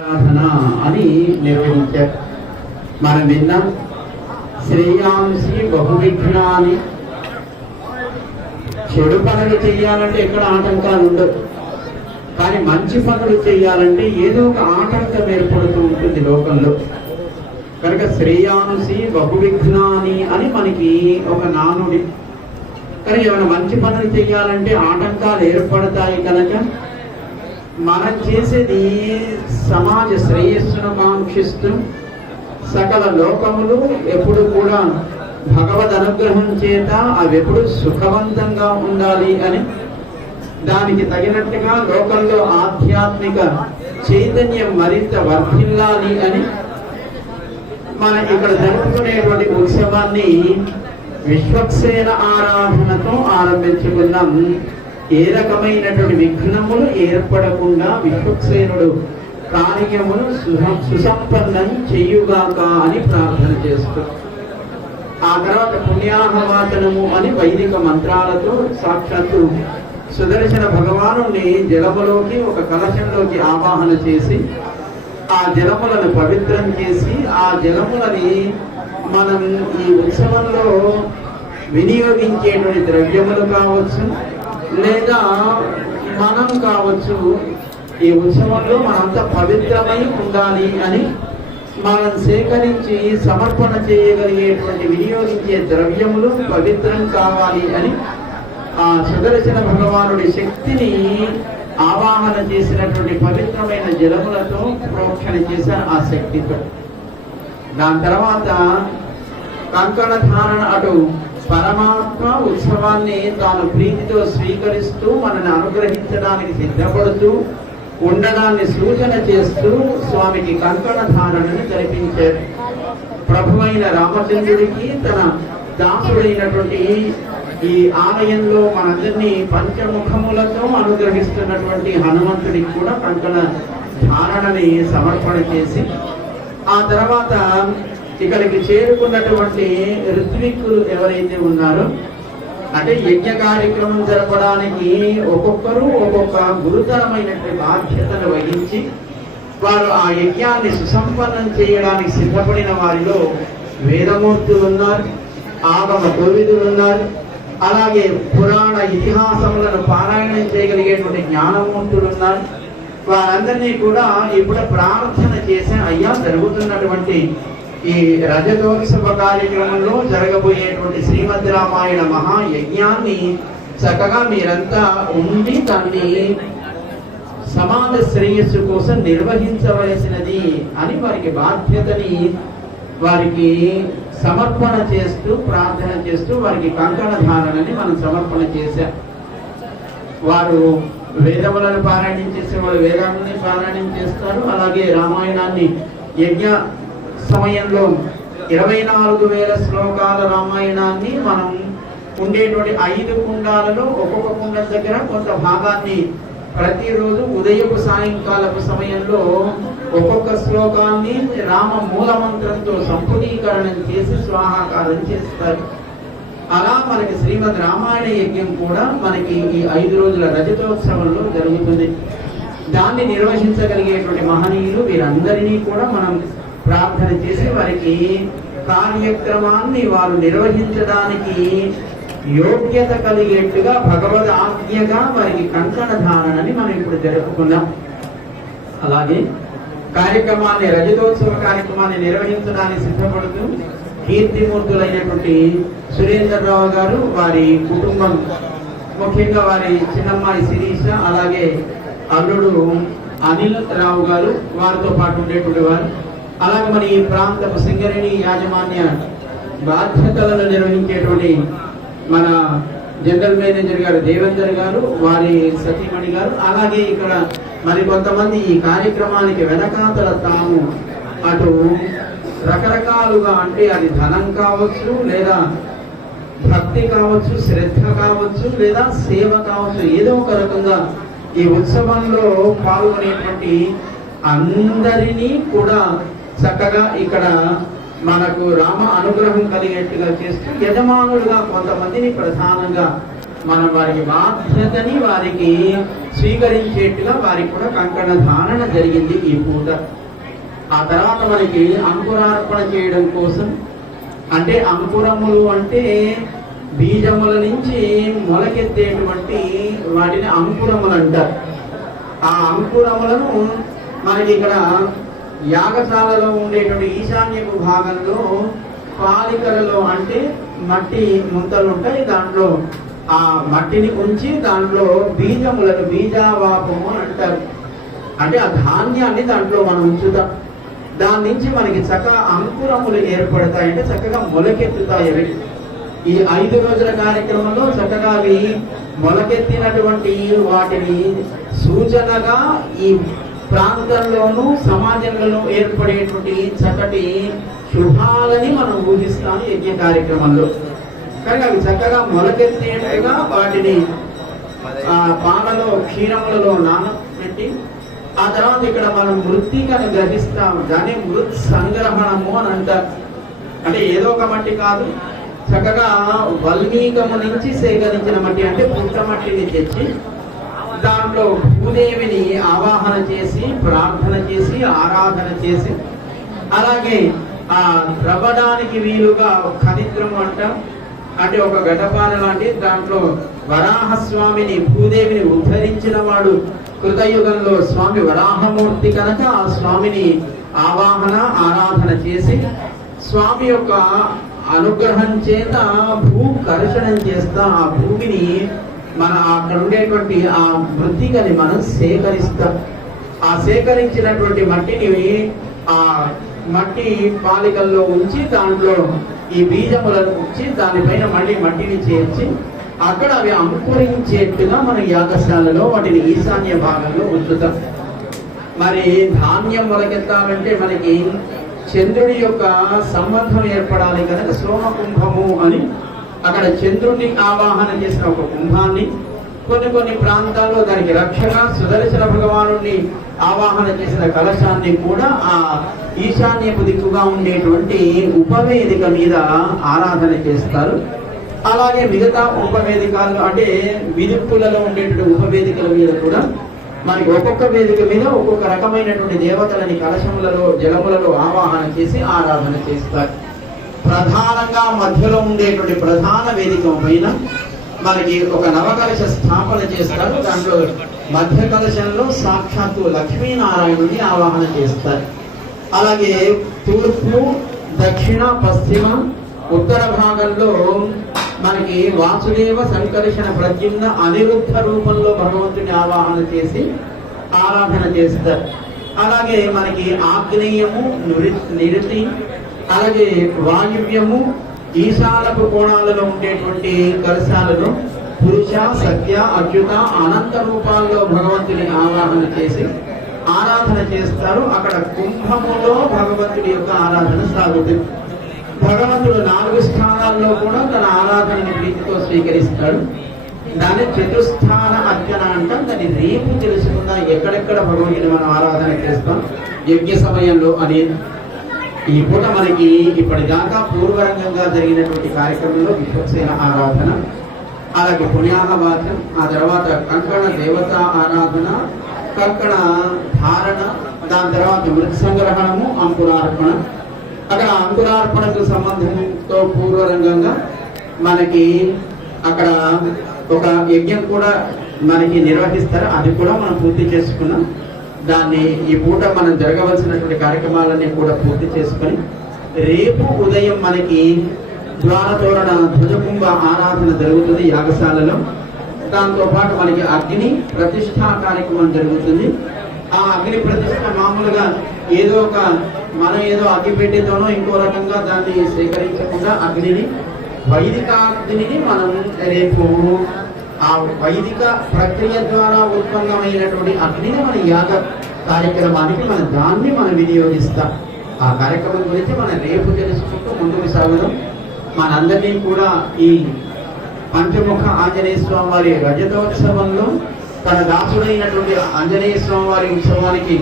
ఆరాధన అని నిర్వహించారు మనం విన్నాం శ్రేయాంసి బహువిఘ్నాన్ని. చెడు పనులు చేయాలంటే ఎక్కడ ఆటంకాలు ఉండవు. కానీ మంచి పనులు చేయాలంటే ఏదో ఒక ఆటంకం ఏర్పడుతూ ఉంటుంది లోకంలో. కనుక శ్రేయాంసి బహువిఘ్నాని అని మనకి ఒక నానుడి. కానీ ఏమైనా మంచి పనులు చేయాలంటే ఆటంకాలు ఏర్పడతాయి కనుక మనం చేసేది సమాజ శ్రేయస్సును కాంక్షిస్తూ సకల లోకములు ఎప్పుడు కూడా భగవద్ అనుగ్రహం చేత అవి ఎప్పుడు సుఖవంతంగా ఉండాలి అని దానికి తగినట్టుగా లోకంలో ఆధ్యాత్మిక చైతన్యం మరింత వర్ధిల్లాలి అని మన ఇక్కడ జరుపుకునేటువంటి ఉత్సవాన్ని విశ్వక్సేన ఆరాధనతో ఆరంభించుకున్నాం ఏ రకమైనటువంటి విఘ్నములు ఏర్పడకుండా విశ్వక్సేనుడు కార్యమును సుసంపన్నం చెయ్యుగాక అని ప్రార్థన చేస్తూ ఆ తర్వాత పుణ్యాహవాచనము అని వైదిక మంత్రాలతో సాక్షాత్తు సుదర్శన భగవాను జలములోకి ఒక కలశంలోకి ఆవాహన చేసి ఆ జలములను పవిత్రం చేసి ఆ జలములని మనం ఈ ఉత్సవంలో వినియోగించేటువంటి ద్రవ్యములు కావచ్చు లేదా మనం కావచ్చు ఈ ఉత్సవంలో మనంతా పవిత్రమై ఉండాలి అని మనం సేకరించి సమర్పణ చేయగలిగేటువంటి వినియోగించే ద్రవ్యములు పవిత్రం కావాలి అని ఆ సుదర్శన భగవానుడి శక్తిని ఆవాహన చేసినటువంటి పవిత్రమైన జలములతో ప్రోక్షణ చేశారు ఆ శక్తితో. దాని తర్వాత కంకణ ధారణ అటు పరమాత్మ ఉత్సవాన్ని తాను ప్రీతితో స్వీకరిస్తూ మనని అనుగ్రహించడానికి సిద్ధపడుతూ ఉండడాన్ని సూచన చేస్తూ స్వామికి కంకణ ధారణను జరిపించారు ప్రభువైన రామచంద్రుడికి తన దాసుడైనటువంటి ఈ ఆలయంలో మనందరినీ పంచముఖములతో అనుగ్రహిస్తున్నటువంటి హనుమంతుడికి కూడా కంకణ ధారణని సమర్పణ చేసి ఆ తర్వాత ఇక్కడికి చేరుకున్నటువంటి ఋత్విక్కులు ఎవరైతే ఉన్నారో అంటే యజ్ఞ కార్యక్రమం జరపడానికి ఒక్కొక్కరు ఒక్కొక్క గురుతరమైనటువంటి బాధ్యతను వహించి వారు ఆ యజ్ఞాన్ని సుసంపన్నం చేయడానికి సిద్ధపడిన వారిలో వేదమూర్తులు ఉన్నారు ఆగమ కోవిదులు ఉన్నారు అలాగే పురాణ ఇతిహాసములను పారాయణం చేయగలిగేటువంటి జ్ఞానమూర్తులు ఉన్నారు. వారందరినీ కూడా ఇప్పుడు ప్రార్థన చేసే అయ్యా జరుగుతున్నటువంటి ఈ రజతోత్సవ కార్యక్రమంలో జరగబోయేటువంటి శ్రీమద్ రామాయణ మహాయజ్ఞాన్ని చక్కగా మీరంతా ఉండి దాన్ని సమాజ శ్రేయస్సు కోసం నిర్వహించవలసినది అని వారికి బాధ్యతని వారికి సమర్పణ చేస్తూ ప్రార్థన చేస్తూ వారికి కంకణ ధారణని మనం సమర్పణ చేశాం. వారు వేదములను పారాయణం చేసే వాళ్ళు వేదాలని పారాయణం చేస్తారు. అలాగే రామాయణాన్ని యజ్ఞ సమయంలో ఇరవై నాలుగు వేల శ్లోకాల రామాయణాన్ని మనం ఉండేటువంటి ఐదు కుండాలలో ఒక్కొక్క కుండ దగ్గర కొంత భాగాన్ని ప్రతిరోజు ఉదయపు సాయంకాలపు సమయంలో ఒక్కొక్క శ్లోకాన్ని రామ మూల మంత్రంతో సంపుటీకరణం చేసి స్వాహాకారం చేస్తారు. అలా మనకి శ్రీమద్ రామాయణ యజ్ఞం కూడా మనకి ఈ ఐదు రోజుల రజతోత్సవంలో జరుగుతుంది. దాన్ని నిర్వహించగలిగేటువంటి మహనీయులు వీరందరినీ కూడా మనం ప్రార్థన చేసి వారికి కార్యక్రమాన్ని వారు నిర్వహించడానికి యోగ్యత కలిగేట్టుగా భగవద్ ఆజ్ఞగా వారికి కంకణ ధారణని మనం ఇప్పుడు జరుపుకున్నాం. అలాగే కార్యక్రమాన్ని రజతోత్సవ కార్యక్రమాన్ని నిర్వహించడానికి సిద్ధపడుతూ కీర్తిమూర్తులైనటువంటి సురేంద్రరావు గారు వారి కుటుంబం ముఖ్యంగా వారి చిన్నమ్మాయి శిరీష అలాగే అల్లుడు అనిల్ రావు గారు వారితో పాటు ఉండేటువంటి వారు. అలాగే మన ఈ ప్రాంతపు సింగరేణి యాజమాన్య బాధ్యతలను నిర్వహించేటువంటి మన జనరల్ మేనేజర్ గారు దేవేందర్ గారు వారి సతీమణి గారు అలాగే ఇక్కడ మరి కొంతమంది ఈ కార్యక్రమానికి వెనకాతల తాము అటు రకరకాలుగా అంటే అది ధనం కావచ్చు లేదా భక్తి కావచ్చు శ్రద్ధ కావచ్చు లేదా సేవ కావచ్చు ఏదో ఒక రకంగా ఈ ఉత్సవంలో పాల్గొనేటువంటి అందరినీ కూడా చక్కగా ఇక్కడ మనకు రామ అనుగ్రహం కలిగేట్టుగా చేస్తూ యజమానులుగా కొంతమందిని ప్రధానంగా మనం వారికి బాధ్యతని వారికి స్వీకరించేట్టుగా వారికి కూడా కంకణ ధారణ జరిగింది ఈ పూట. ఆ తర్వాత మనకి అంకురార్పణ చేయడం కోసం అంటే అంకురములు అంటే బీజముల నుంచి మొలకెత్తేటువంటి వాటిని అంకురములు అంటారు. ఆ అంకురములను మనకి ఇక్కడ యాగశాలలో ఉండేటువంటి ఈశాన్యపు భాగంలో పాలికలలో అంటే మట్టి ముంతలు ఉంటాయి. దాంట్లో ఆ మట్టిని ఉంచి దాంట్లో బీజములను బీజావాపము అని అంటారు. అంటే ఆ ధాన్యాన్ని దాంట్లో మనం ఉంచుతాం. దాని నుంచి మనకి చక్కగా అంకురములు ఏర్పడతాయి. అంటే చక్కగా మొలకెత్తుతాయి అవి. ఈ ఐదు రోజుల కార్యక్రమంలో చక్కగా అవి మొలకెత్తినటువంటి వాటిని సూచనగా ఈ ప్రాంతంలోనూ సమాజంలో ఏర్పడేటువంటి చక్కటి శుభాలని మనం ఊహిస్తాం యజ్ఞ కార్యక్రమంలో. కానీ అవి చక్కగా మొలకెత్తేట్టుగా వాటిని ఆ పాలలో క్షీరములలో నానబెట్టి ఆ తర్వాత ఇక్కడ మనం మృత్తికను గ్రహిస్తాం. దాన్ని మృత్ సంగ్రహణము అని అంటారు. అంటే ఏదో ఒక మట్టి కాదు. చక్కగా వల్మీకము నుంచి సేకరించిన మట్టి అంటే పుట్ట మట్టిని తెచ్చి దాంట్లో భూదేవిని ఆవాహన చేసి ప్రార్థన చేసి ఆరాధన చేసి అలాగే ఆ ద్రవడానికి వీలుగా ఖనిద్రం అంటాం అంటే ఒక గడ్డపార లాంటి దాంట్లో వరాహస్వామిని భూదేవిని ఉద్ధరించిన వాడు కృతయుగంలో స్వామి వరాహమూర్తి కనుక ఆ స్వామిని ఆవాహన ఆరాధన చేసి స్వామి యొక్క అనుగ్రహం చేత భూ కర్షణం చేస్తా ఆ భూమిని మన అక్కడ ఉండేటువంటి ఆ మృతికని మనం సేకరిస్తాం. ఆ సేకరించినటువంటి మట్టిని ఆ మట్టి పాలికల్లో ఉంచి దాంట్లో ఈ బీజములను ఉంచి దానిపైన మళ్ళీ మట్టిని చేర్చి అక్కడ అవి అంకురించేట్టుగా మన యాగశాలలో వాటిని ఈశాన్య భాగంలో ఉంచుతాం. మరి ధాన్యం మొలకెత్తాలంటే మనకి చంద్రుడి యొక్క సంబంధం ఏర్పడాలి కనుక సోమ కుంభము అని అక్కడ చంద్రుడిని ఆవాహన చేసిన ఒక కుంభాన్ని కొన్ని కొన్ని ప్రాంతాల్లో దానికి రక్షణ సుదర్శన భగవాను ఆవాహన చేసిన కలశాన్ని కూడా ఆ ఈశాన్యపు దిక్కుగా ఉండేటువంటి ఉపవేదిక మీద ఆరాధన చేస్తారు. అలాగే మిగతా ఉపవేదికలు అంటే విదుప్పులలో ఉండేటువంటి ఉపవేదికల మీద కూడా మనకి ఒక్కొక్క వేదిక మీద ఒక్కొక్క రకమైనటువంటి దేవతలని కలశములలో జలములలో ఆవాహన చేసి ఆరాధన చేస్తారు. ప్రధానంగా మధ్యలో ఉండేటువంటి ప్రధాన వేదిక పైన మనకి ఒక నవకలశ స్థాపన చేస్తారు. దాంట్లో మధ్య కలశంలో సాక్షాత్తు లక్ష్మీనారాయణుని ఆవాహన చేస్తారు. అలాగే తూర్పు దక్షిణ పశ్చిమ ఉత్తర భాగంలో మనకి వాసుదేవ సంకర్షణ ప్రద్యుమ్న అనిరుద్ధ రూపంలో భగవంతుని ఆవాహన చేసి ఆరాధన చేస్తారు. అలాగే మనకి ఆగ్నేయము నిరి- నిరుతి అలాగే వాయువ్యము ఈశాలకు కోణాలలో ఉండేటువంటి కలశాలను పురుష సత్య అచ్యుత అనంత రూపాల్లో భగవంతుని ఆవాహన చేసి ఆరాధన చేస్తారు. అక్కడ కుంభములో భగవంతుడి యొక్క ఆరాధన సాగుతుంది. భగవంతుడు నాలుగు స్థానాల్లో కూడా తన ఆరాధనని ప్రీతితో స్వీకరిస్తాడు. దాన్ని చతుస్థాన అర్చన అంటాం. దాన్ని రేపు తెలుసుకుందాం. ఎక్కడెక్కడ భగవంతుని మనం ఆరాధన చేస్తాం. యజ్ఞ సమయంలో అనేది ఈ పూట మనకి ఇప్పటిదాకా పూర్వరంగంగా జరిగినటువంటి కార్యక్రమంలో విశ్వసేన ఆరాధన అలాగే పుణ్యాహవాచం ఆ తర్వాత కంకణ దేవత ఆరాధన కంకణ ధారణ దాని తర్వాత మృత సంగ్రహణము అంకురార్పణ. అక్కడ అంకురార్పణకు సంబంధంతో పూర్వరంగంగా మనకి అక్కడ ఒక యజ్ఞం కూడా మనకి నిర్వహిస్తారు. అది కూడా మనం పూర్తి చేసుకున్నాం. దాన్ని ఈ పూట మనం జరగవలసినటువంటి కార్యక్రమాలన్నీ కూడా పూర్తి చేసుకొని రేపు ఉదయం మనకి ద్వారతోరణ ధ్వజకుంభ ఆరాధన జరుగుతుంది యాగశాలలో. దాంతో పాటు మనకి అగ్ని ప్రతిష్ట కార్యక్రమం జరుగుతుంది. ఆ అగ్ని ప్రతిష్ట మామూలుగా ఏదో ఒక మనం ఏదో అగ్గి పెట్టేతోనో ఇంకో రకంగా దాన్ని సేకరించకుండా అగ్నిని వైదికాగ్నిని మనం రేపు ఆ వైదిక ప్రక్రియ ద్వారా ఉత్పన్నమైనటువంటి అగ్నిని మన యాగ కార్యక్రమానికి మన దాన్ని మనం వినియోగిస్తాం. ఆ కార్యక్రమం గురించి మనం రేపు తెలుసుకుంటూ ముందుకు సాగుదాం. మనందరినీ కూడా ఈ పంచముఖ ఆంజనేయ స్వామి వారి రజతోత్సవంలో తన దాసుడైనటువంటి ఆంజనేయ స్వామి వారి ఉత్సవానికి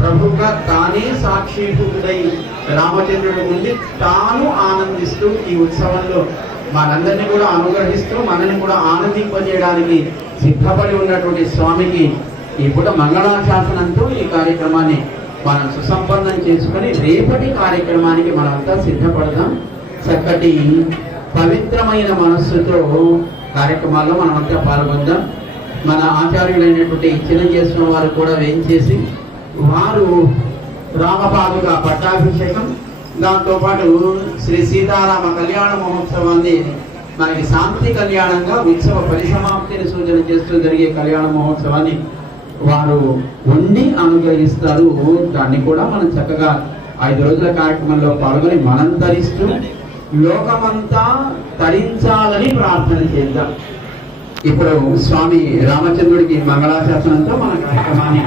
ప్రభుగా తానే సాక్షిభూతుడై రామచంద్రుడు ఉండి తాను ఆనందిస్తూ ఈ ఉత్సవంలో మనందరినీ కూడా అనుగ్రహిస్తూ మనల్ని కూడా ఆనందింపజేయడానికి సిద్ధపడి ఉన్నటువంటి స్వామికి ఈ పూట మంగళాశాసనంతో ఈ కార్యక్రమాన్ని మనం సుసంపన్నం చేసుకొని రేపటి కార్యక్రమానికి మనమంతా సిద్ధపడదాం. చక్కటి పవిత్రమైన మనస్సుతో కార్యక్రమాల్లో మనమంతా పాల్గొందాం. మన ఆచార్యులైనటువంటి చిన్నజేసిన వారు కూడా వేయించేసి వారు రామపాదుగా పట్టాభిషేకం దాంతో పాటు శ్రీ సీతారామ కళ్యాణ మహోత్సవాన్ని మనకి శాంతి కళ్యాణంగా ఉత్సవ పరిసమాప్తిని సూచన చేస్తూ జరిగే కళ్యాణ మహోత్సవాన్ని వారు ఉండి అనుగ్రహిస్తారు. దాన్ని కూడా మనం చక్కగా ఐదు రోజుల కార్యక్రమంలో పాల్గొని మనం ధరిస్తూ లోకమంతా తరించాలని ప్రార్థన చేద్దాం. ఇప్పుడు స్వామి రామచంద్రుడికి మంగళాశాసనంతో మన కార్యక్రమాన్ని